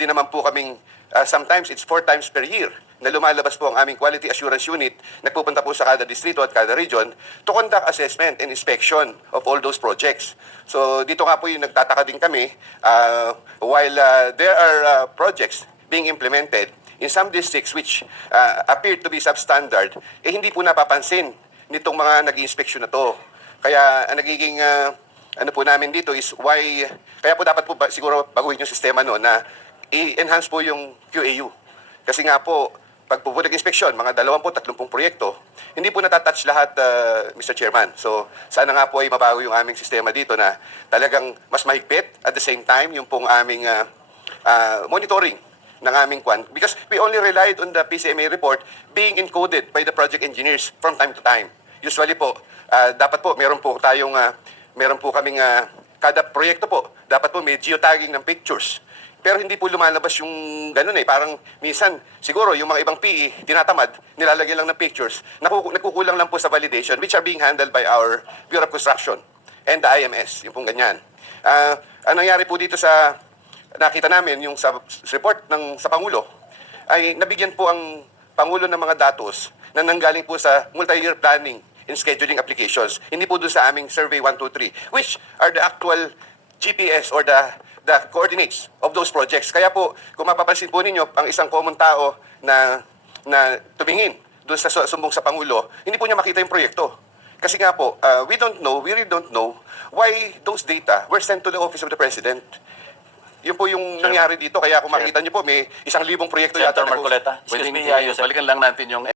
din naman po kaming, uh, sometimes it's four times per year na lumalabas po ang aming quality assurance unit, nagpupunta po sa kada distrito at kada region to conduct assessment and inspection of all those projects. So dito nga po yung nagtataka din kami, uh, while uh, there are uh, projects being implemented in some districts which uh, appear to be substandard, eh hindi po napapansin nitong mga nag-inspeksyon na to. Kaya ang nagiging uh, ano po namin dito is why, kaya po dapat po ba, siguro baguhin yung sistema no na i-enhance po yung QAU. Kasi nga po, pag po nag-inspeksyon, mga 20-30 proyekto, hindi po natatouch lahat, uh, Mr. Chairman. So, sana nga po ay mabago yung aming sistema dito na talagang mas mahigpit at the same time yung pong aming uh, uh, monitoring ng aming kwan. Because we only relied on the PCMA report being encoded by the project engineers from time to time. Usually po, uh, dapat po, meron po tayong, uh, meron po kaming, uh, kada proyekto po, dapat po may geotagging ng pictures. Pero hindi po lumalabas yung ganun eh. Parang minsan, siguro yung mga ibang PE, tinatamad, nilalagyan lang ng pictures. Naku- nagkukulang lang po sa validation, which are being handled by our Bureau of Construction and the IMS, yung pong ganyan. Ah, ang nangyari po dito sa, nakita namin, yung sa report ng sa Pangulo, ay nabigyan po ang Pangulo ng mga datos na nanggaling po sa multi-year planning and scheduling applications. Hindi po doon sa aming Survey 123, which are the actual GPS or the the coordinates of those projects. Kaya po, kung mapapansin po ninyo, ang isang common tao na na tumingin doon sa su- sumbong sa Pangulo, hindi po niya makita yung proyekto. Kasi nga po, uh, we don't know, we really don't know why those data were sent to the Office of the President. Yun po yung nangyari dito. Kaya kung makita niyo po, may isang libong proyekto yata Senator na po- Marcoleta, excuse me, ayos. balikan lang natin yung